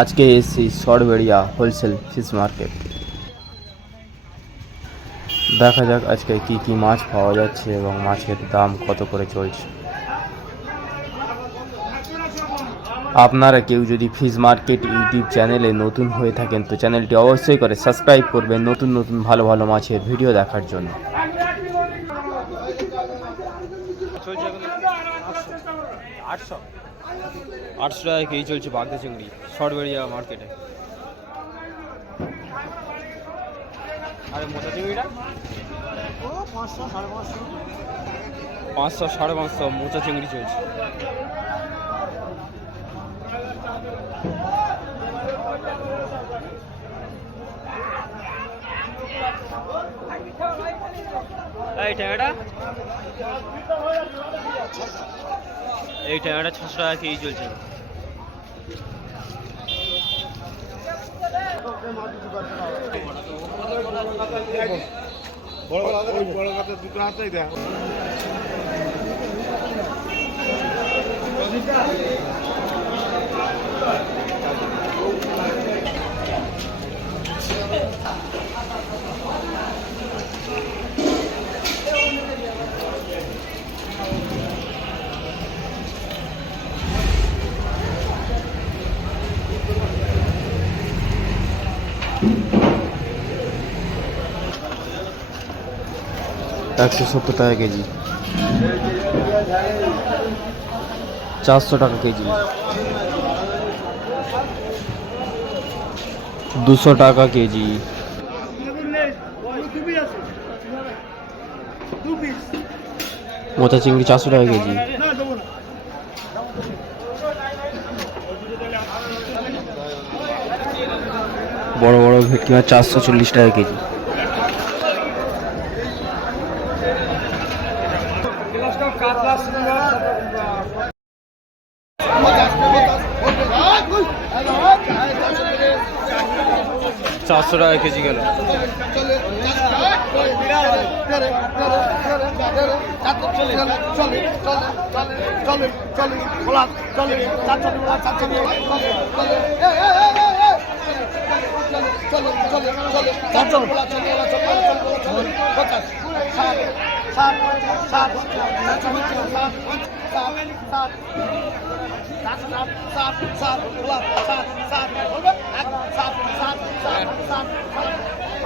আজকে এসেছি Sarberia wholesale fish market. দেখা যাক আজকে কি কি মাছ পাওয়া যাচ্ছে এবং মাছের দাম কত করে চলছে। আপনারা কেউ যদি ফিশ মার্কেট ইউটিউব চ্যানেলে নতুন হয়ে থাকেন, তো চ্যানেলটি অবশ্যই করে সাবস্ক্রাইব করবেন নতুন নতুন ভালো ভালো মাছের ভিডিও দেখার জন্য। আটশো। আটশো টাকা কেজি চলছে বাগদা চিংড়ি শর্টবেড়িয়া মার্কেটে আরে মোটা চিংড়িটা? পাঁচশো সাড়ে পাঁচশো। পাঁচশো সাড়ে পাঁচশো মোচা চিংড়ি চলছে। এই ট্যাংরাটা এই ট্যাংরাটা ছশো টাকা কেজি চলছে। বড় বড় দুটো হাতেই দেখ একশো সত্তর টাকা কেজি। চারশো টাকা কেজি। দুশো টাকা কেজি। মোচা চিংড়ি চারশো টাকা কেজি। বড় বড় ভেটকি মাছ চারশো চল্লিশ টাকা কেজি চারশো টাকা কেজি গেল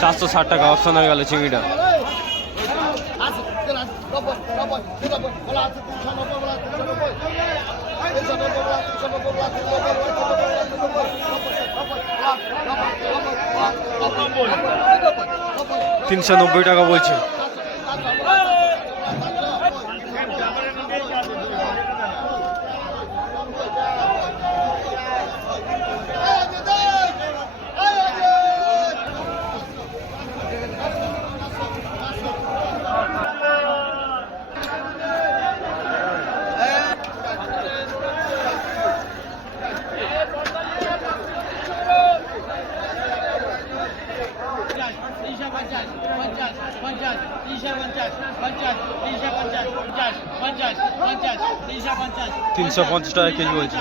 চারশো ষাট টাকা অপশন হয়ে গেল চিংড়িটা তিনশো নব্বই টাকা বলছে। তিনশো পঞ্চাশ টাকা কেজি বলছে।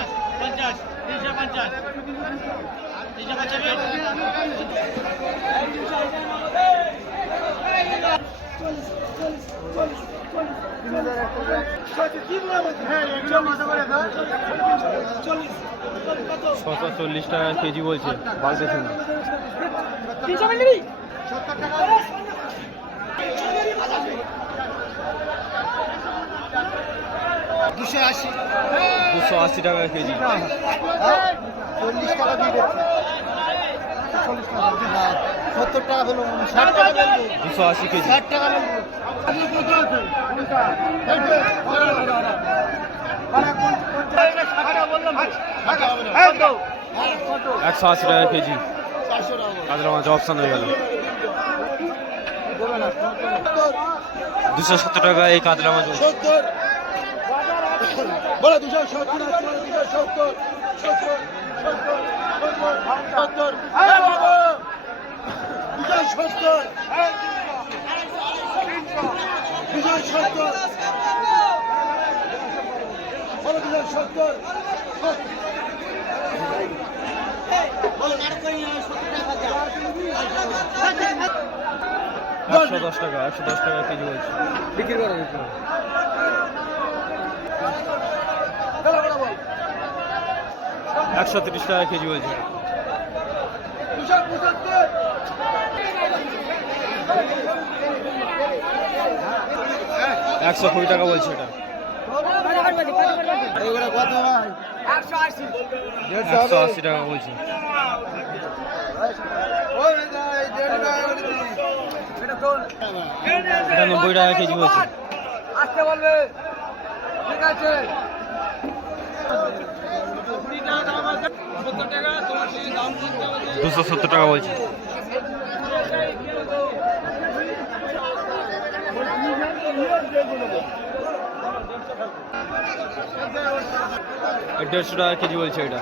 ছশো চল্লিশ টাকা কেজি বলছে। বাগদা চিংড়ি দুশো আশি দুশো আশি টাকা কেজি। চল্লিশ টাকা দিয়ে দিচ্ছে চল্লিশ টাকা সত্তর টাকা হলো ষাট টাকা দুশো আশি কেজি। ষাট টাকা একশো আশি টাকা কেজি। কাতলা মাছ অপশান হয়ে গেল। দুশো সত্তর টাকা এই কাতলা মাছ বলো দুশো সত্তর বলো দুশো সত্তর। সত্তর সত্তর দুশো সত্তর। দুশো সত্তর। বলো দিলাম সত্তর। একশো দশ টাকা একশো দশ টাকা কেজি বলছি বিক্রি করো বিক্রি একশো তিরিশ টাকা কেজি বলছি একশো কুড়ি টাকা বলছি এটা একশো আশি টাকা বলছি এটা নব্বই টাকা কেজি বলছি আসতে বলবে। ঠিক আছে। দুশো সত্তর টাকা বলছি। দেড়শো টাকা কেজি বলছে এটা।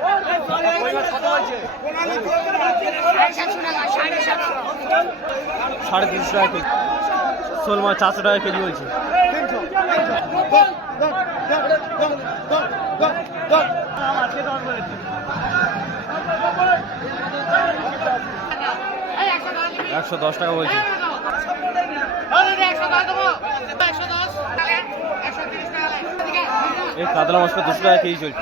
সাড়ে তিনশো টাকা কেজি। শোল মাছ চারশো টাকা কেজি বলছে। একশো দশ টাকা বলছে। এই কাতলা মাছটা দুশো টাকা কেজি চলছে।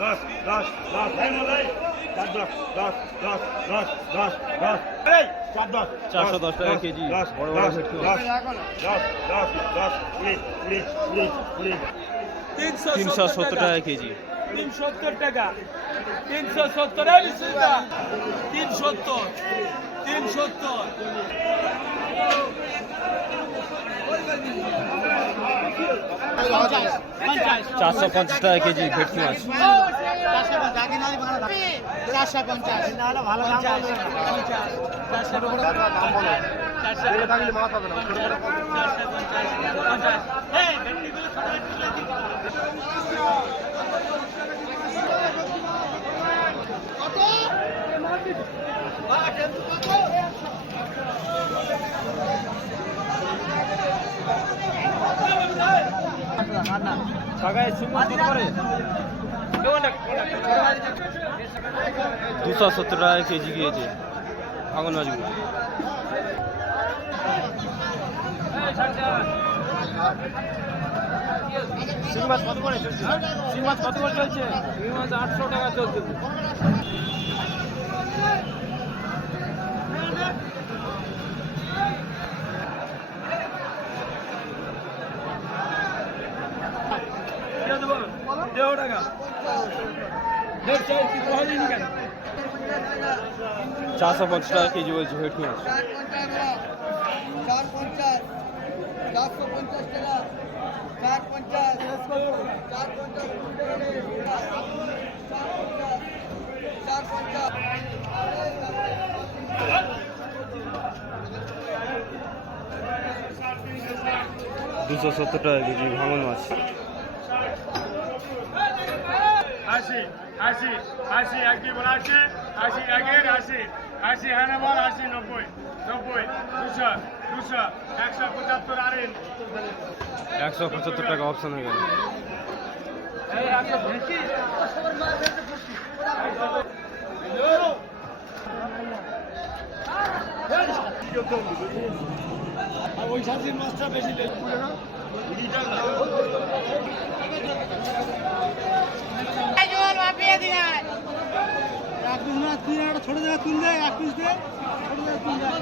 দশ দশ দশ এই মলাই চার দশ দশ দশ দশ দশ দশ চার দশ চারশো দশ টাকা কেজি। দশ বড় বড় দশ দশ। দশ দশ দশ কুড়ি কুড়ি কুড়ি কুড়ি তিনশো সত্তর টাকা কেজি। তিনশো সত্তর টাকা। তিনশো সত্তর তিন সত্তর তিন সত্তর। চারশো পঞ্চাশ টাকা কেজি ভেটকি মাছ। চারশো পঞ্চাশ। ভালো দুশো সত্তর টাকা কেজি গিয়েছে ভাঙন মাছগুলো শিং মাছ কত করে চলছে? শিং মাছ কত করে চলছে? শিং মাছ আটশো টাকা চলছে। দেড় টাকা। চারশো পঞ্চাশ টাকা কেজি বলছে চার পঞ্চাশ দুশো সত্তর টাকা কেজি ভাঙন মাছ। আশি আশি আশি এক বলা আছে আশি একের আশি আশি হ্যাঁ বল আশি নব্বই নব্বই দুশো দুশো একশো পঁচাত্তর আরেন। একশো পঁচাত্তর টাকা অপশন হয়ে গেল। আর ওই শাসির মাছটা বেশি ছোট জায়গা তুল দেয় এক পিস দেয় ছোট জায়গা তুল দেয়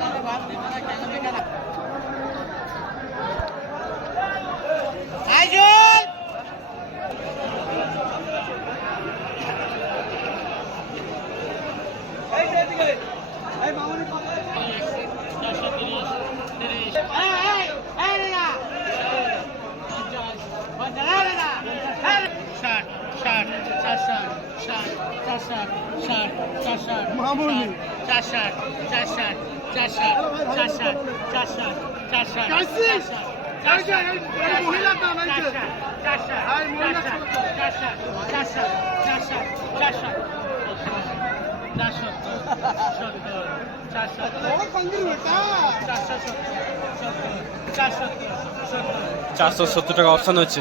চারশো সত্তর টাকা অপশান হচ্ছে।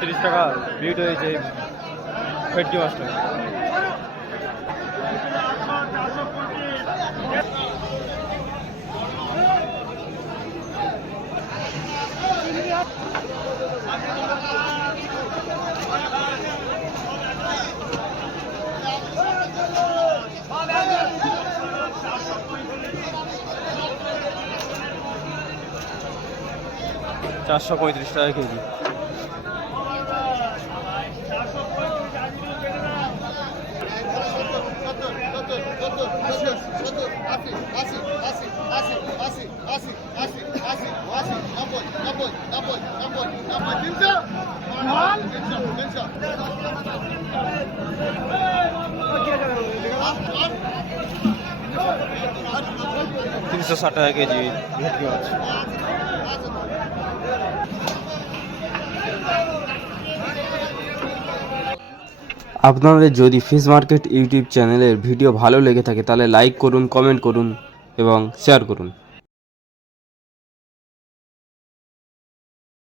তিরিশ টাকা বিট হয়েছে ফেটকি মাছটা চারশো পঁয়ত্রিশ টাকা কেজি। তিনশো ষাট টাকা কেজি। ভেটকি মাছ। আপনাদের যদি ফিশ মার্কেট ইউটিউব চ্যানেলের ভিডিও ভালো লেগে থাকে তাহলে লাইক করুন কমেন্ট করুন এবং শেয়ার করুন।